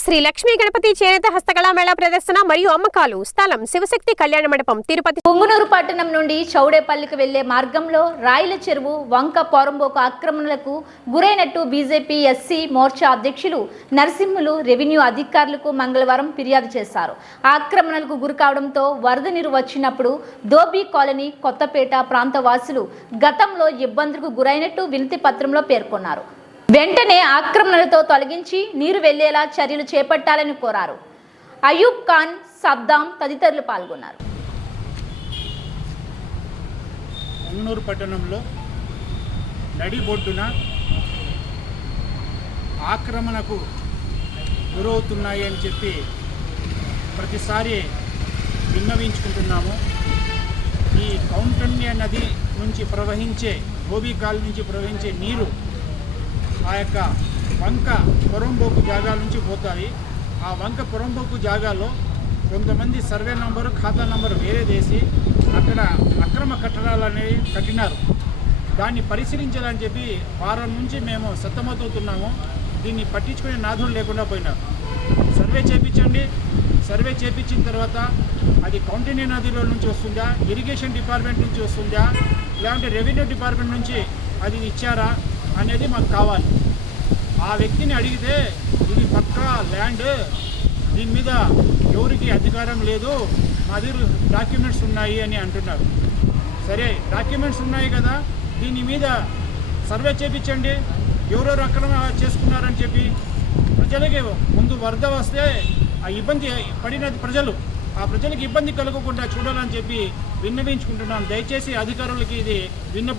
శ్రీ లక్ష్మీ గణపతి చేనేత హస్తకళా మేళా ప్రదర్శన మరియు అమ్మకాలు. స్థలం శివశక్తి కళ్యాణ మండపం, తిరుపతి. పుంగునూరు పట్టణం నుండి చౌడేపల్లికి వెళ్లే మార్గంలో రాయిల చెరువు వంక పోరంబోకు ఆక్రమణలకు గురైనట్టు బీజేపీ ఎస్సీ మోర్చా అధ్యక్షులు నరసింహులు రెవెన్యూ అధికారులకు మంగళవారం ఫిర్యాదు చేశారు. ఆక్రమణలకు గురికావడంతో వరద నీరు వచ్చినప్పుడు దోబీ కాలనీ, కొత్తపేట ప్రాంత వాసులు గతంలో ఇబ్బందులకు గురైనట్టు వినతి పత్రంలో పేర్కొన్నారు. వెంటనే ఆక్రమణలతో తొలగించి నీరు వెళ్లేలా చర్యలు చేపట్టాలని కోరారు. అయూబ్ ఖాన్, సద్దాం తదితరులు పాల్గొన్నారు. పుంగనూరు పట్టణంలో నడిబొడ్డున ఆక్రమణకు గురవుతున్నాయి అని చెప్పి ప్రతిసారి విన్నవించుకుంటున్నాము. ఈ కౌంటన్య నది నుంచి ప్రవహించే గోబీకాల్ నుంచి ప్రవహించే నీరు ఆ యొక్క వంక పొరంబోకు జాగాల నుంచి పోతాయి. ఆ వంక పొరంబోకు జాగాలో కొంతమంది సర్వే నంబరు, ఖాతా నంబరు వేరే చేసి అక్కడ అక్రమ కట్టడాలు అనేవి కట్టినారు. దాన్ని పరిశీలించాలని చెప్పి వారం నుంచి మేము సతమతవుతున్నాము. దీన్ని పట్టించుకునే నాథులు లేకుండా పోయినారు. సర్వే చేయించండి, సర్వే చేయించిన తర్వాత అది కౌంటన్య నదిలో నుంచి వస్తుందా, ఇరిగేషన్ డిపార్ట్మెంట్ నుంచి వస్తుందా, లేదంటే రెవెన్యూ డిపార్ట్మెంట్ నుంచి అది ఇచ్చారా అనేది మాకు కావాలి. ఆ వ్యక్తిని అడిగితే ఇది పక్కా ల్యాండ్, దీని మీద ఎవరికి అధికారం లేదు, మా దగ్గర డాక్యుమెంట్స్ ఉన్నాయి అని అంటున్నారు. సరే, డాక్యుమెంట్స్ ఉన్నాయి కదా, దీని మీద సర్వే చేయించండి, ఎవరెవరు అక్రమ చేసుకున్నారని చెప్పి ప్రజలకి ముందు వరద వస్తే ఆ ఇబ్బంది పడిన ప్రజలు, ఆ ప్రజలకు ఇబ్బంది కలగకుండా చూడాలని చెప్పి విన్నవించుకుంటున్నాం. దయచేసి అధికారులకి ఇది విన్నపం